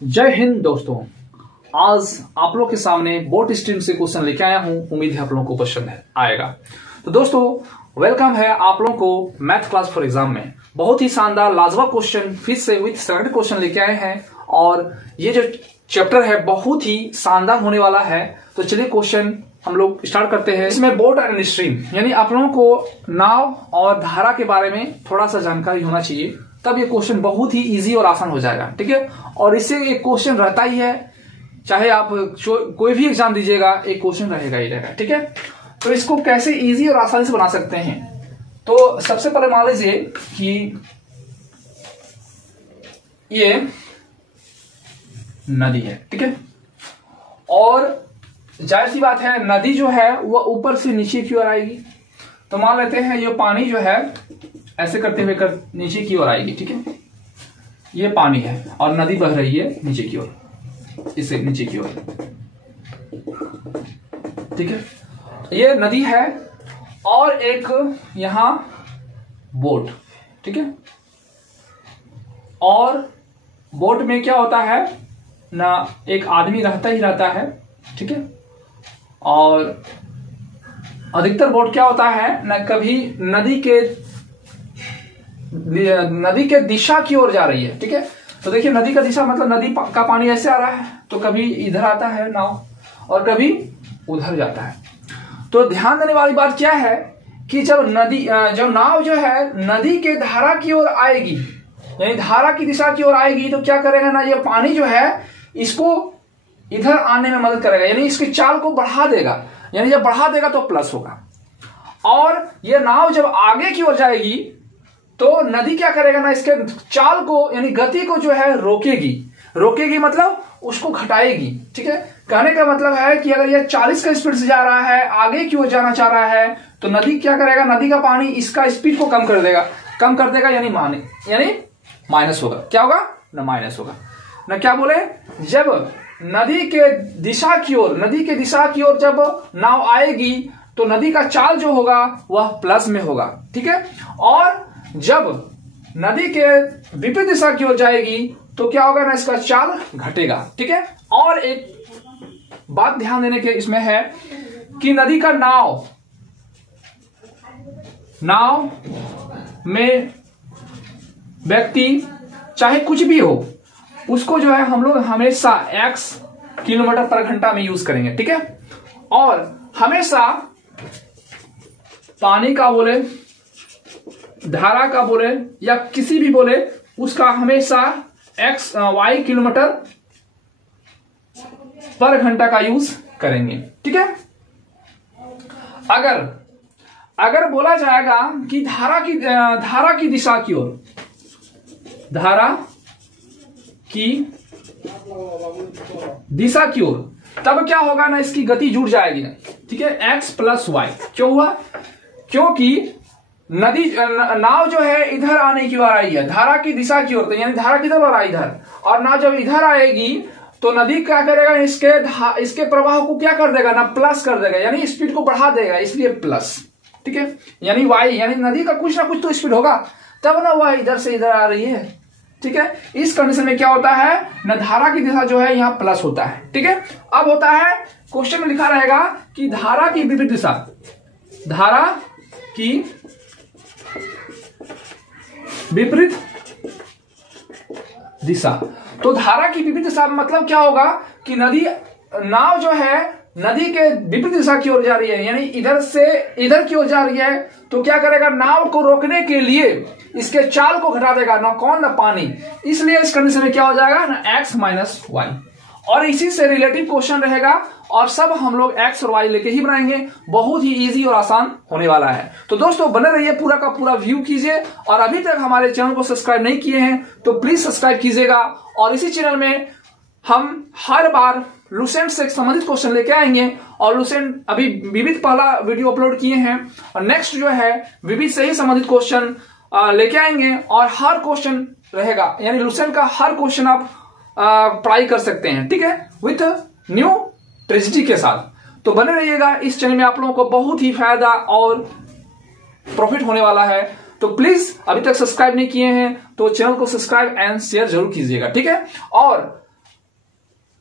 जय हिंद दोस्तों। आज आप लोग के सामने बोर्ड स्ट्रीम से क्वेश्चन लेके आया हूं। उम्मीद है आप लोगों को पसंद आएगा। तो दोस्तों वेलकम है आप लोगों को मैथ क्लास फॉर एग्जाम में। बहुत ही शानदार लाजवाब क्वेश्चन फिर से विद सेलेक्टेड क्वेश्चन लेके आए हैं और ये जो चैप्टर है बहुत ही शानदार होने वाला है। तो चलिए क्वेश्चन हम लोग स्टार्ट करते हैं। इसमें बोर्ड एंड स्ट्रीम यानी आप लोगों को नाव और धारा के बारे में थोड़ा सा जानकारी होना चाहिए, तब ये क्वेश्चन बहुत ही इजी और आसान हो जाएगा। ठीक है, और इससे एक क्वेश्चन रहता ही है, चाहे आप कोई भी एग्जाम दीजिएगा एक क्वेश्चन रहेगा ही रहेगा। ठीक है, तो इसको कैसे इजी और आसानी से बना सकते हैं। तो सबसे पहले मान लीजिए कि ये नदी है। ठीक है, और जाहिर सी बात है नदी जो है वह ऊपर से नीचे की ओर आएगी। तो मान लेते हैं ये पानी जो है ऐसे करते हुए नीचे की ओर आएगी। ठीक है, ये पानी है और नदी बह रही है नीचे की ओर, इसे नीचे की ओर। ठीक है, ये नदी है और एक यहां बोट। ठीक है, और बोट में क्या होता है ना, एक आदमी रहता ही रहता है। ठीक है, और अधिकतर बोट क्या होता है ना, कभी नदी के दिशा की ओर जा रही है। ठीक है, तो देखिए नदी का दिशा मतलब नदी का पानी ऐसे आ रहा है तो कभी इधर आता है नाव और कभी उधर जाता है। तो ध्यान देने वाली बात क्या है कि जब नाव जो है नदी के धारा की ओर आएगी, यानी धारा की दिशा की ओर आएगी, तो क्या करेगा ना, ये पानी जो है इसको इधर आने में मदद करेगा, यानी इसकी चाल को बढ़ा देगा। यानी जब बढ़ा देगा तो प्लस होगा। और ये नाव जब आगे की ओर जाएगी तो नदी क्या करेगा ना, इसके चाल को यानी गति को जो है रोकेगी मतलब उसको घटाएगी। ठीक है, कहने का मतलब है कि अगर ये 40 का स्पीड से जा रहा है, आगे की ओर जाना चाह रहा है, तो नदी क्या करेगा, नदी का पानी इसका स्पीड को कम कर देगा यानी माइनस होगा। क्या होगा ना, माइनस होगा ना। क्या बोले, जब नदी के दिशा की ओर जब नाव आएगी तो नदी का चाल जो होगा वह प्लस में होगा। ठीक है, और जब नदी के विपरीत दिशा की ओर जाएगी तो क्या होगा ना, इसका चाल घटेगा। ठीक है, और एक बात ध्यान देने के इसमें है कि नदी का नाव में व्यक्ति चाहे कुछ भी हो, उसको जो है हम लोग हमेशा x किलोमीटर पर घंटा में यूज करेंगे। ठीक है, और हमेशा पानी का बोले, धारा का बोले या किसी भी बोले, उसका हमेशा y किलोमीटर पर घंटा का यूज करेंगे। ठीक है, अगर बोला जाएगा कि धारा की दिशा की ओर, धारा की दिशा की ओर, तब क्या होगा ना, इसकी गति जुड़ जाएगी ना। ठीक है, x प्लस वाई। क्यों हुआ, क्योंकि नाव जो है इधर आने की ओर आई है धारा की दिशा की ओर, तो यानी धारा किधर हो रहा है, इधर। और नाव जब इधर आएगी तो नदी क्या करेगा, इसके प्रवाह को क्या कर देगा ना, प्लस कर देगा, यानी स्पीड को बढ़ा देगा, इसलिए प्लस। ठीक है, यानी वाई, यानी नदी का कुछ ना कुछ तो स्पीड होगा, तब ना वह इधर से इधर आ रही है। ठीक है, इस कंडीशन में क्या होता है ना, धारा की दिशा जो है यहां प्लस होता है। ठीक है, अब होता है क्वेश्चन में लिखा रहेगा कि धारा की विपरीत दिशा, धारा की विपरीत दिशा। तो धारा की विपरीत दिशा मतलब क्या होगा कि नाव जो है नदी के विपरीत दिशा की ओर जा रही है, यानी इधर से इधर की ओर जा रही है, तो क्या करेगा, नाव को रोकने के लिए इसके चाल को घटा देगा ना, कौन ना, पानी। इसलिए इस कंडीशन में क्या हो जाएगा ना, x माइनस वाई। और इसी से रिलेटिव क्वेश्चन रहेगा और सब हम लोग x और y लेके ही बनाएंगे। बहुत ही इजी और आसान होने वाला है। तो दोस्तों बने रहिए, पूरा का पूरा व्यू कीजिए। और अभी तक हमारे चैनल को सब्सक्राइब नहीं किए हैं तो प्लीज सब्सक्राइब कीजिएगा। और इसी चैनल में हम हर बार लुसेंट से संबंधित क्वेश्चन लेके आएंगे। और लुसेंट अभी विविध पहला वीडियो अपलोड किए हैं और नेक्स्ट जो है विविध से ही संबंधित क्वेश्चन लेके आएंगे। और हर क्वेश्चन रहेगा, यानी लुसेंट का हर क्वेश्चन आप पढ़ाई कर सकते हैं। ठीक है, विथ न्यू ट्रेजिडी के साथ। तो बने रहिएगा, इस चैनल में आप लोगों को बहुत ही फायदा और प्रॉफिट होने वाला है। तो प्लीज अभी तक सब्सक्राइब नहीं किए हैं तो चैनल को सब्सक्राइब एंड शेयर जरूर कीजिएगा, ठीक है। और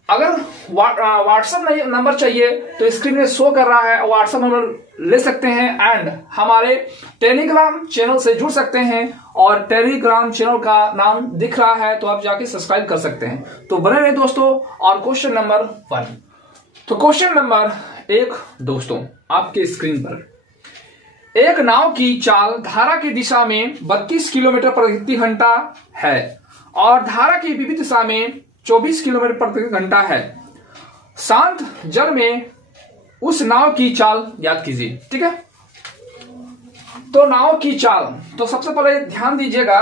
अगर व्हाट्सएप नंबर चाहिए तो स्क्रीन में शो कर रहा है, व्हाट्सएप नंबर ले सकते हैं एंड हमारे टेलीग्राम चैनल से जुड़ सकते हैं और टेलीग्राम चैनल का नाम दिख रहा है तो आप जाके सब्सक्राइब कर सकते हैं। तो बने रहे दोस्तों। और क्वेश्चन नंबर 1, तो क्वेश्चन नंबर 1 दोस्तों आपके स्क्रीन पर, एक नाव की चाल धारा की दिशा में 32 किलोमीटर प्रति घंटा है और धारा की विपरीत दिशा में 24 किलोमीटर प्रति घंटा है। शांत जल में उस नाव की चाल ज्ञात कीजिए। ठीक है, तो नाव की चाल, तो सबसे पहले ध्यान दीजिएगा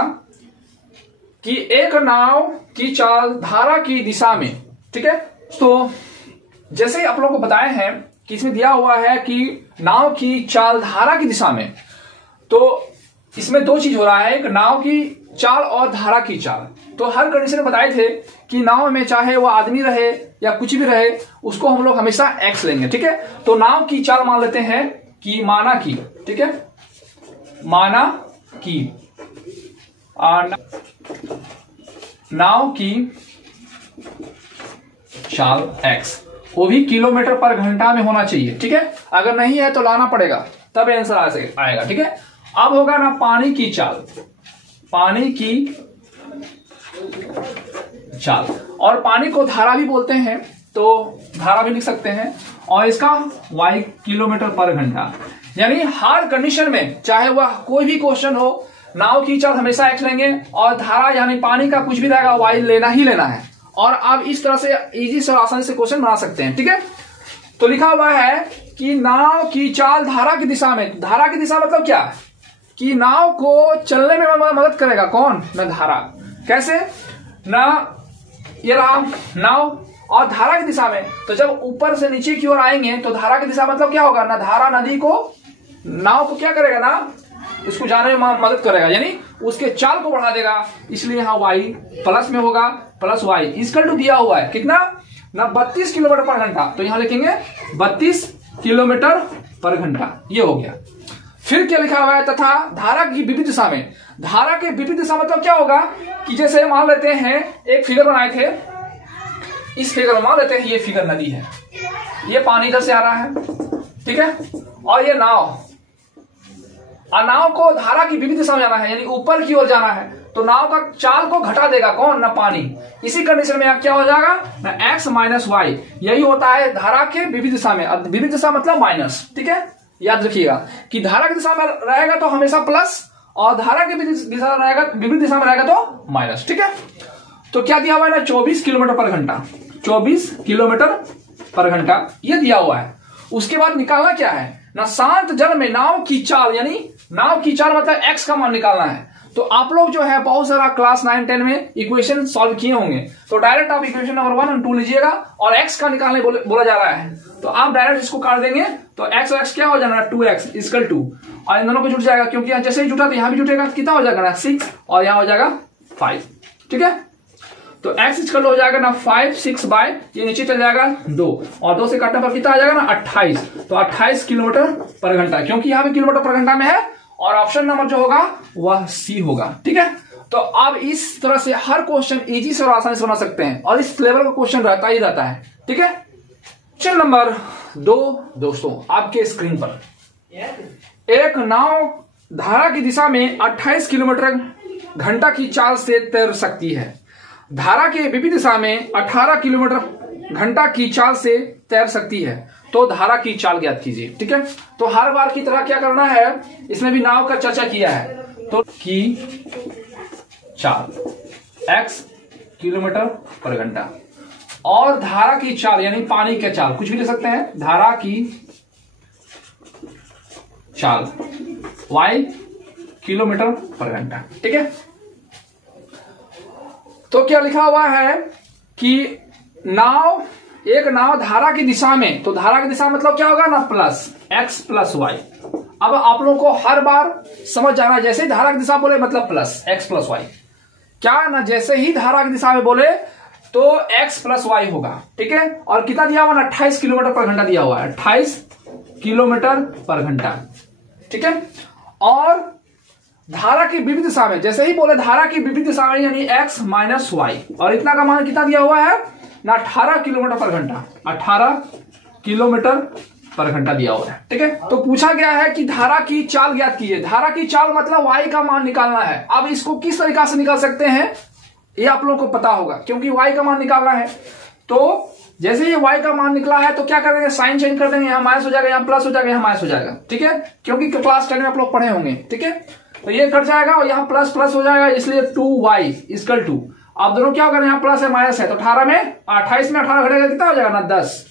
कि एक नाव की चाल धारा की दिशा में, ठीक है, तो जैसे ही आप लोगों को बताए हैं कि इसमें दिया हुआ है कि नाव की चाल धारा की दिशा में, तो इसमें 2 चीज हो रहा है, एक नाव की चाल और धारा की चाल। तो हर कंडीशन में बताए थे कि नाव में चाहे वो आदमी रहे या कुछ भी रहे उसको हम लोग हमेशा x लेंगे। ठीक है, तो नाव की चाल मान लेते हैं कि माना की, ठीक है, माना की नाव की चाल x, वो भी किलोमीटर पर घंटा में होना चाहिए। ठीक है, अगर नहीं है तो लाना पड़ेगा तब आंसर आएगा। ठीक है, अब होगा ना पानी की चाल, पानी की चाल, और पानी को धारा भी बोलते हैं तो धारा भी लिख सकते हैं, और इसका y किलोमीटर पर घंटा। यानी हर कंडीशन में चाहे वह कोई भी क्वेश्चन हो, नाव की चाल हमेशा x लेंगे और धारा यानी पानी का कुछ भी रहेगा y लेना ही लेना है। और आप इस तरह से इजी से आसानी से क्वेश्चन बना सकते हैं। ठीक है, तो लिखा हुआ है कि नाव की चाल धारा की दिशा में, धारा की दिशा मतलब क्या है कि नाव को चलने में मदद करेगा कौन, ना धारा। कैसे, ना ये रहा नाव और धारा की दिशा में, तो जब ऊपर से नीचे की ओर आएंगे तो धारा की दिशा मतलब क्या होगा ना, धारा नदी को, नाव को क्या करेगा ना, इसको जाने में मदद करेगा, यानी उसके चाल को बढ़ा देगा। इसलिए यहाँ y प्लस में होगा, प्लस y इक्वल टू दिया हुआ है कितना ना 32 किलोमीटर पर घंटा, तो यहां लिखेंगे 32 किलोमीटर पर घंटा, ये हो गया। फिर क्या लिखा हुआ है, तथा धारा की विपरीत दिशा में, धारा के विपरीत दिशा मतलब क्या होगा कि जैसे मान लेते हैं एक फिगर बनाए थे, इस फिगर में मान लेते हैं ये फिगर नदी है, ये पानी इधर से आ रहा है, ठीक है, और ये नाव, और नाव को धारा की विपरीत दिशा में जाना है यानी ऊपर की ओर जाना है, तो नाव का चाल को घटा देगा कौन ना पानी। इसी कंडीशन में क्या हो जाएगा ना x माइनस वाई, यही होता है धारा के विपरीत दिशा में, विपरीत दिशा मतलब माइनस। ठीक है, याद रखिएगा कि धारा की दिशा में रहेगा तो हमेशा प्लस, और धारा की विपरीत दिशा में रहेगा तो माइनस। ठीक है, तो क्या दिया हुआ है ना 24 किलोमीटर पर घंटा, 24 किलोमीटर पर घंटा ये दिया हुआ है। उसके बाद निकालना क्या है ना, शांत जल में नाव की चाल, यानी नाव की चाल मतलब x का मान निकालना है। तो आप लोग जो है बहुत सारा क्लास 9, 10 में इक्वेशन सॉल्व किए होंगे, तो डायरेक्ट आप इक्वेशन नंबर 1 और 2 लीजिएगा और x का निकालने बोला जा रहा है, तो आप डायरेक्ट इसको काट देंगे तो x और x क्या हो जाना 2x इक्वल टू, और इन दोनों को जुट जाएगा क्योंकि जैसे ही जुटा तो यहां भी जुटेगा, कितना हो जाएगा ना 6 और यहां हो जाएगा 5। ठीक है, तो x इक्वल हो जाएगा ना 5, 6 बाय ये नीचे चल जाएगा 2, और 2 से काटने पर कितना आ जाएगा ना 28, तो 28 किलोमीटर पर घंटा, क्योंकि यहां भी किलोमीटर पर घंटा में है, और ऑप्शन नंबर जो होगा वह सी होगा। ठीक है, तो आप इस तरह से हर क्वेश्चन इजी से और आसानी से बना सकते हैं, और इस लेवल का क्वेश्चन रहता ही रहता है। ठीक है, क्वेश्चन नंबर 2 दोस्तों आपके स्क्रीन पर, एक नाव धारा की दिशा में 28 किलोमीटर घंटा की चाल से तैर सकती है, धारा के विपरीत दिशा में 18 किलोमीटर घंटा की चाल से तैर सकती है, तो धारा की चाल ज्ञात कीजिए। ठीक है, तो हर बार की तरह क्या करना है, इसमें भी नाव का चर्चा किया है, तो की चाल x किलोमीटर पर घंटा, और धारा की चाल यानी पानी के चाल, कुछ भी ले सकते हैं, धारा की चाल y किलोमीटर पर घंटा। ठीक है, तो क्या लिखा हुआ है कि एक नाव धारा की दिशा में, तो धारा की दिशा मतलब क्या होगा ना प्लस x प्लस वाई। अब आप लोगों को हर बार समझ जाना, जैसे ही धारा की दिशा बोले मतलब प्लस x प्लस वाई, क्या ना जैसे ही धारा की दिशा में बोले तो x प्लस वाई होगा। ठीक है, और कितना दिया हुआ ना 28 किलोमीटर पर घंटा दिया हुआ है, 28 किलोमीटर पर घंटा। ठीक है, और धारा की विपरीत दिशा में जैसे ही बोले धारा की विपरीत दिशा में यानी x माइनस वाई, और इतना का मान कितना दिया हुआ है ना 18 किलोमीटर पर घंटा, 18 किलोमीटर पर घंटा दिया हुआ है। ठीक है, तो पूछा गया है कि धारा की चाल ज्ञात कीजिए। धारा की चाल मतलब y का मान निकालना है। अब इसको किस तरीका से निकाल सकते हैं ये आप लोगों को पता होगा, क्योंकि y का मान निकालना है। तो जैसे ये y का मान निकला है तो क्या करेंगे, साइन चेंज कर देंगे, यहाँ माइनस हो जाएगा, यहाँ प्लस हो जाएगा, यहाँ माइनस हो जाएगा। ठीक है, क्योंकि क्लास 10 में आप लोग पढ़े होंगे। ठीक है, तो ये कट जाएगा और यहाँ प्लस प्लस हो जाएगा, इसलिए 2y इक्वल टू, आप दोनों क्या होगा, यहाँ प्लस है माइनस है, तो 18 में 28 में 18 घटेगा कितना हो जाएगा ना 10।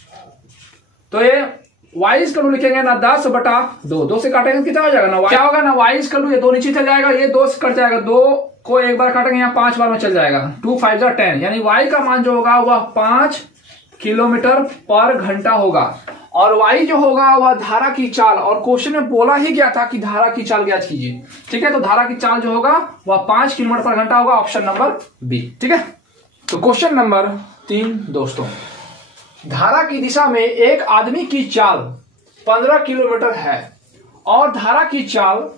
तो ये y इक्वल टू लिखेंगे ना 10 बटा 2, 2 से काटेंगे कितना हो जाएगा ना, क्या होगा ना y इक्वल टू, ये 2 नीचे चल जाएगा, ये 2 से कट जाएगा, 2 को एक बार काटेंगे यहाँ 5 बार में चल जाएगा, 2 5 जा 10, यानी y का मान जो होगा वह 5 किलोमीटर पर घंटा होगा। और y जो होगा वह धारा की चाल, और क्वेश्चन में बोला ही गया था कि धारा की चाल ज्ञात कीजिए। ठीक है, तो धारा की चाल जो होगा वह 5 किलोमीटर पर घंटा होगा, ऑप्शन नंबर बी। ठीक है, तो क्वेश्चन नंबर 3 दोस्तों, धारा की दिशा में एक आदमी की चाल 15 किलोमीटर है और धारा की चाल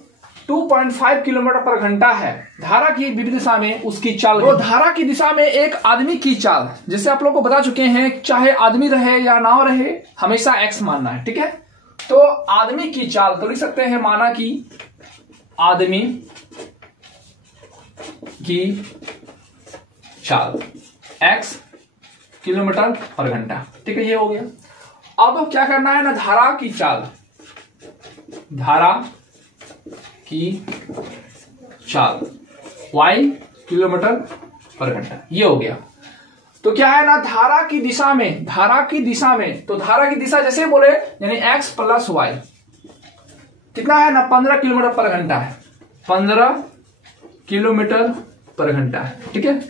2.5 किलोमीटर पर घंटा है। धारा की विपरीत दिशा में उसकी चाल, तो धारा की दिशा में एक आदमी की चाल, जैसे आप लोग को बता चुके हैं, चाहे आदमी रहे या नाव रहे हमेशा x मानना है। ठीक है, तो आदमी की चाल तो लिख सकते हैं, माना कि आदमी की चाल x किलोमीटर पर घंटा। ठीक है, ये हो गया। अब क्या करना है ना, धारा की चाल, धारा की चाल y किलोमीटर पर घंटा, ये हो गया। तो क्या है ना, धारा की दिशा में, धारा की दिशा में, तो धारा की दिशा जैसे बोले यानी x प्लस y कितना है ना, 15 किलोमीटर पर घंटा है, 15 किलोमीटर पर घंटा है। ठीक है,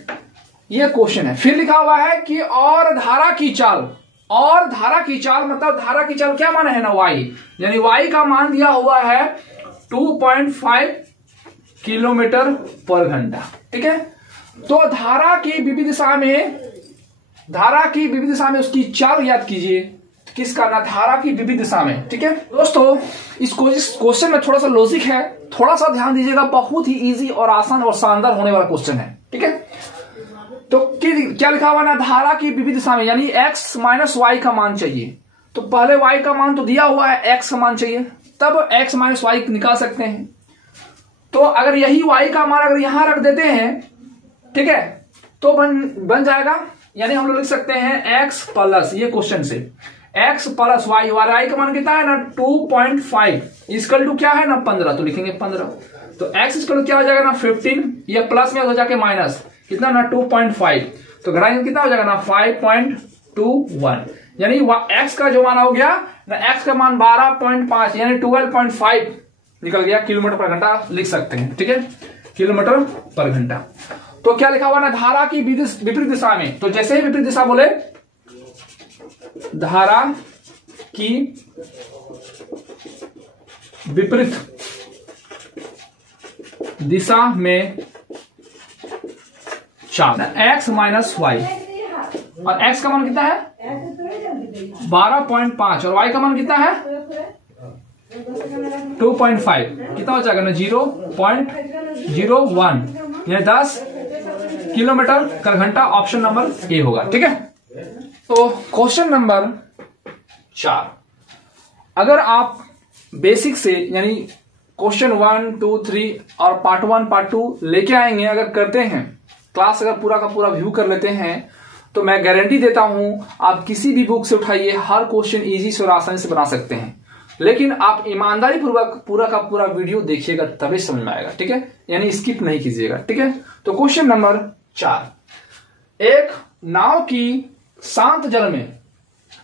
ये क्वेश्चन है। फिर लिखा हुआ है कि और धारा की चाल, और धारा की चाल मतलब धारा की चाल क्या माना है ना, y, यानी y का मान दिया हुआ है 2.5 किलोमीटर पर घंटा। ठीक है, तो धारा की विपरीत दिशा में, धारा की विपरीत दिशा में उसकी चाल याद कीजिए। किसका ना, धारा की विपरीत दिशा में। ठीक है दोस्तों, इस क्वेश्चन में थोड़ा सा लॉजिक है, थोड़ा सा ध्यान दीजिएगा, बहुत ही इजी और आसान और शानदार होने वाला क्वेश्चन है। ठीक है, तो क्या लिखा हुआ ना, धारा की विपरीत दिशा में, यानी x माइनस y का मान चाहिए। तो पहले y का मान तो दिया हुआ है, x का मान चाहिए, तब x माइनस y निकाल सकते हैं। तो अगर यही y का मान अगर यहां रख देते हैं, ठीक है, तो बन जाएगा, यानी हम लोग लिख सकते हैं x प्लस, ये क्वेश्चन से x प्लस y, y का मान कितना है ना 2.5 इक्वल टू क्या है ना 15, तो लिखेंगे 15। तो x इक्वल टू क्या हो जाएगा ना 15, ये प्लस में हो जाके माइनस कितना ना 2.5, तो घटाएंगे कितना हो जाएगा ना 5.21, यानी x का जो मान हो गया ना, x का मान 12.5 यानी 12.5 निकल गया, किलोमीटर पर घंटा लिख सकते हैं। ठीक है, किलोमीटर पर घंटा। तो क्या लिखा हुआ ना, धारा की विपरीत दिशा में, तो जैसे ही विपरीत दिशा बोले, धारा की विपरीत दिशा में चाल x माइनस वाई, और x का मान कितना है 12.5 और y का मान कितना है 2.5, कितना हो जाएगा ना 0.01, यानी 10 किलोमीटर पर घंटा, ऑप्शन नंबर ए होगा। ठीक है, तो क्वेश्चन नंबर 4, अगर आप बेसिक से यानी क्वेश्चन 1 2 3 और पार्ट 1 पार्ट 2 लेके आएंगे, अगर करते हैं क्लास, अगर पूरा का पूरा व्यू कर लेते हैं, तो मैं गारंटी देता हूं आप किसी भी बुक से उठाइए, हर क्वेश्चन इजी से और आसानी से बना सकते हैं। लेकिन आप ईमानदारी पूर्वक पूरा का पूरा वीडियो देखिएगा, तभी समझ में आएगा। ठीक है, यानी स्किप नहीं कीजिएगा। ठीक है, तो क्वेश्चन नंबर 4, एक नाव की शांत जल में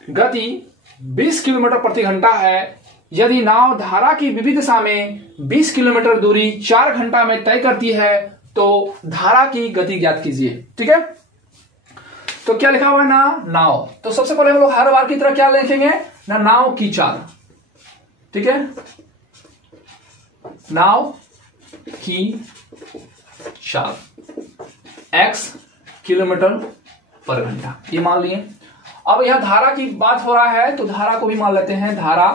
गति 20 किलोमीटर प्रति घंटा है। यदि नाव धारा की विपरीत दिशा में 20 किलोमीटर दूरी 4 घंटा में तय करती है, तो धारा की गति ज्ञात कीजिए। ठीक है, तो क्या लिखा हुआ है ना, नाव, तो सबसे पहले हम लोग हर बार की तरह क्या लिखेंगे ना, नाव की चाल। ठीक है, नाव की चाल x किलोमीटर पर घंटा, ये मान लिए। अब यहां धारा की बात हो रहा है, तो धारा को भी मान लेते हैं, धारा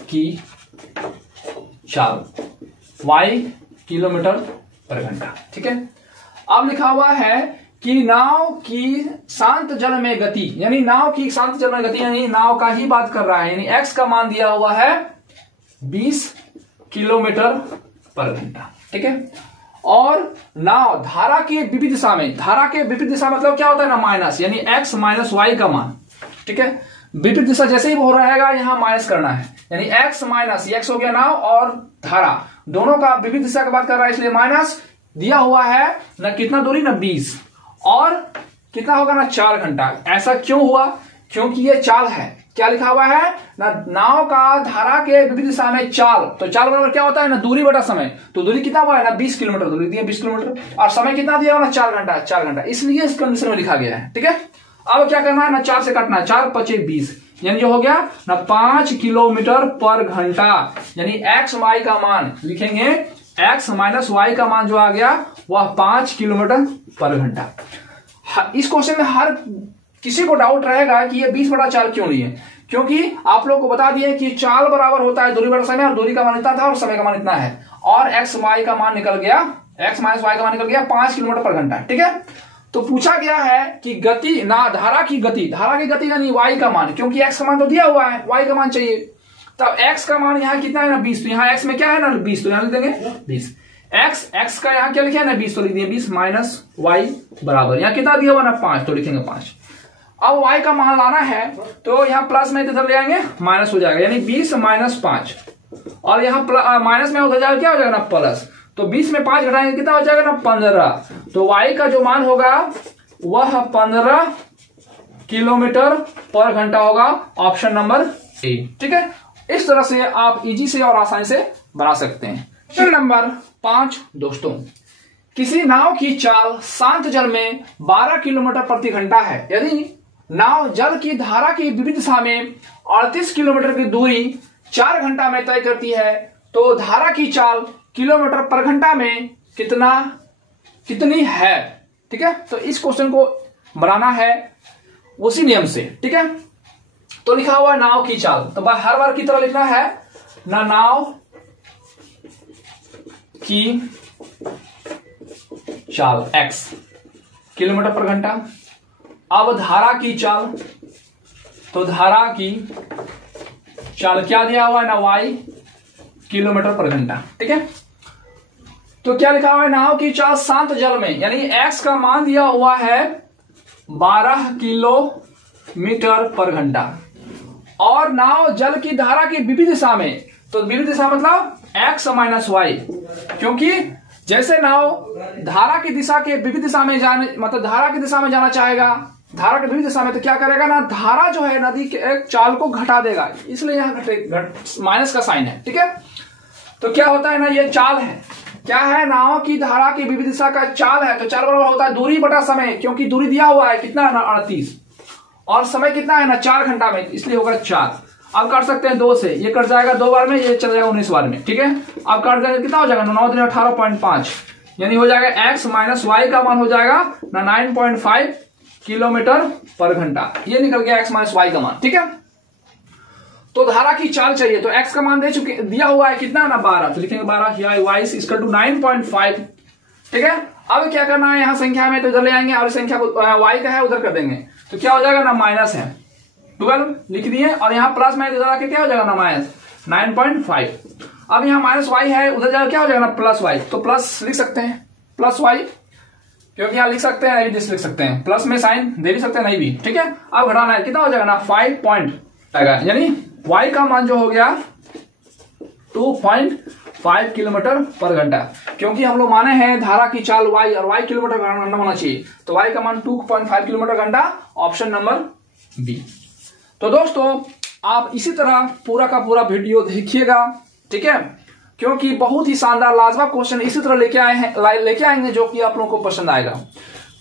की चाल y किलोमीटर पर घंटा। ठीक है, अब लिखा हुआ है कि नाव की शांत जल में गति, यानी नाव की शांत जल में गति, यानी नाव का ही बात कर रहा है, यानी एक्स का मान दिया हुआ है 20 किलोमीटर पर घंटा। ठीक है, और नाव धारा के विपरीत दिशा में, धारा के विपरीत दिशा मतलब क्या होता है ना, माइनस, यानी एक्स माइनस वाई का मान। ठीक है, विपरीत दिशा जैसे ही हो रहेगा यहां माइनस करना है, यानी एक्स माइनस, एक्स हो गया नाव और धारा दोनों का विपरीत दिशा की बात कर रहा है, इसलिए माइनस दिया हुआ है ना कितना दूरी, ना 20, और कितना होगा ना 4 घंटा। ऐसा क्यों हुआ, क्योंकि ये चाल है, क्या लिखा हुआ है ना, नाव का धारा के विपरीत दिशा में चाल, तो चाल बराबर क्या होता है ना, दूरी बटा समय, तो दूरी कितना हुआ है ना 20 किलोमीटर, दूरी दी है 20 किलोमीटर, और समय कितना दिया हुआ ना 4 घंटा, 4 घंटा, इसलिए इस कंडीशन में लिखा गया है। ठीक है, अब क्या करना है ना, 4 से काटना है, 4 5 20, यानी जो हो गया ना 5 किलोमीटर पर घंटा, यानी एक्स वाई का मान लिखेंगे, एक्स माइनस वाई का मान जो आ गया वह 5 किलोमीटर पर घंटा। इस क्वेश्चन में हर किसी को डाउट रहेगा कि ये 20/4 क्यों लिए, क्योंकि आप लोग को बता दिए कि चाल बराबर होता है दूरी बटा समय, और दूरी का मान इतना था और समय का मान इतना है, और एक्स वाई का मान निकल गया, एक्स माइनस वाई का मान निकल गया 5 किलोमीटर पर घंटा। ठीक है, तो पूछा गया है कि गति ना, धारा की गति, धारा की गति यानी वाई का मान, क्योंकि एक्स का मान तो दिया हुआ है, वाई का मान चाहिए, तब एक्स का मान यहाँ कितना है ना 20, तो यहाँ एक्स में क्या है ना 20, तो यहाँ लिख देंगे 20, एक्स का यहाँ क्या लिखे है ना 20, तो लिख दिए 20 माइनस वाई बराबर, यहाँ कितना दिया हुआ ना 5, तो लिखेंगे 5। अब वाई का मान लाना है तो यहाँ प्लस में इधर ले आएंगे, माइनस हो जाएगा, यानी 20 माइनस 5, और यहाँ माइनस में उधर जाएगा क्या हो जाएगा ना प्लस, तो 20 में 5 घटाएंगे कितना हो जाएगा ना 15, तो वाई का जो मान होगा वह 15 किलोमीटर पर घंटा होगा, ऑप्शन नंबर ए। ठीक है, इस तरह से आप इजी से और आसानी से बना सकते हैं। क्वेश्चन नंबर 5 दोस्तों, किसी नाव की चाल शांत जल में 12 किलोमीटर प्रति घंटा है, यदि नाव जल की धारा की विपरीत दिशा में 38 किलोमीटर की दूरी 4 घंटा में तय करती है, तो धारा की चाल किलोमीटर पर घंटा में कितनी है। ठीक है, तो इस क्वेश्चन को बनाना है उसी नियम से। ठीक है, तो लिखा हुआ है नाव की चाल, तो हर बार की तरह लिखना है ना, नाव की चाल x किलोमीटर पर घंटा, अब धारा की चाल, तो धारा की चाल क्या दिया हुआ है ना y किलोमीटर पर घंटा। ठीक है, तो क्या लिखा हुआ है, नाव की चाल शांत जल में, यानी x का मान दिया हुआ है 12 किलोमीटर पर घंटा, और नाव जल की धारा की विपरीत दिशा में, तो विपरीत दिशा मतलब x माइनस वाई, क्योंकि जैसे नाव धारा की दिशा के विपरीत दिशा में जाने, मतलब धारा की दिशा में जाना चाहेगा, धारा के विपरीत दिशा में, तो क्या करेगा ना, धारा जो है नदी के चाल को घटा देगा, इसलिए यहां माइनस का साइन है। ठीक है, तो क्या होता है ना, ये चाल है, क्या है, नाव की धारा की विपरीत दिशा का चाल है, तो चाल बराबर होता है दूरी बटा समय, क्योंकि दूरी दिया हुआ है कितना है ना 38, और समय कितना है ना 4 घंटा में, इसलिए होगा 4। अब काट सकते हैं 2 से, ये कट जाएगा 2 बार में, ये चल जाएगा 19 बार में। ठीक है, अब काट देंगे कितना हो जाएगा 9 × 18.5, यानी हो जाएगा x माइनस वाई का मान हो जाएगा ना 9.5 किलोमीटर पर घंटा, ये निकल गया x माइनस वाई का मान। ठीक है, तो धारा की चाल चाहिए, तो x का मान दिया हुआ है कितना ना 12, तो लिखेंगे 12, y इज इक्वल टू 9.5। ठीक है, अब क्या करना है, यहां संख्या में तो इधर ले आएंगे, और संख्या को y का है उधर कर देंगे, तो क्या हो जाएगा ना माइनस है 12 लिख दिए, और यहाँ प्लस में इधर आके क्या हो जाएगा ना माइनस 9.5। अब यहाँ माइनस वाई है, उधर जाकर क्या हो जाएगा ना प्लस वाई, तो प्लस लिख सकते हैं प्लस वाई, क्योंकि यहाँ लिख सकते हैं, नहीं भी लिख सकते हैं, प्लस में साइन दे भी सकते हैं, नहीं भी। ठीक है, अब घटाना है, कितना हो जाएगा ना 5 पॉइंट आएगा, यानी y का मान जो हो गया 2.5 किलोमीटर पर घंटा, क्योंकि हम लोग माने हैं धारा की चाल y और y किलोमीटर घंटा होना चाहिए, तो y का मान 2.5 किलोमीटर घंटा, ऑप्शन नंबर बी। तो दोस्तों आप इसी तरह पूरा का पूरा वीडियो देखिएगा। ठीक है, क्योंकि बहुत ही शानदार लाजवाब क्वेश्चन इसी तरह लेके आएंगे जो कि आप लोगों को पसंद आएगा,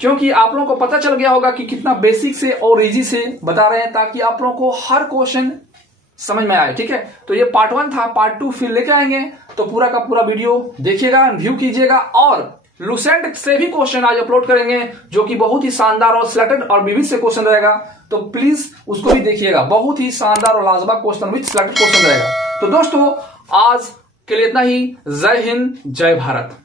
क्योंकि आप लोगों को पता चल गया होगा कि कितना बेसिक से और इजी से बता रहे हैं, ताकि आप लोगों को हर क्वेश्चन समझ में आए। ठीक है, तो ये पार्ट 1 था, पार्ट 2 फिर लेके आएंगे, तो पूरा का पूरा वीडियो देखिएगा, व्यू कीजिएगा, और लुसेंट से भी क्वेश्चन आज अपलोड करेंगे जो कि बहुत ही शानदार और सिलेक्टेड और विविध से क्वेश्चन रहेगा, तो प्लीज उसको भी देखिएगा, बहुत ही शानदार और लाजवाब क्वेश्चन विद सिलेक्टेड क्वेश्चन रहेगा। तो दोस्तों आज के लिए इतना ही, जय हिंद जय भारत।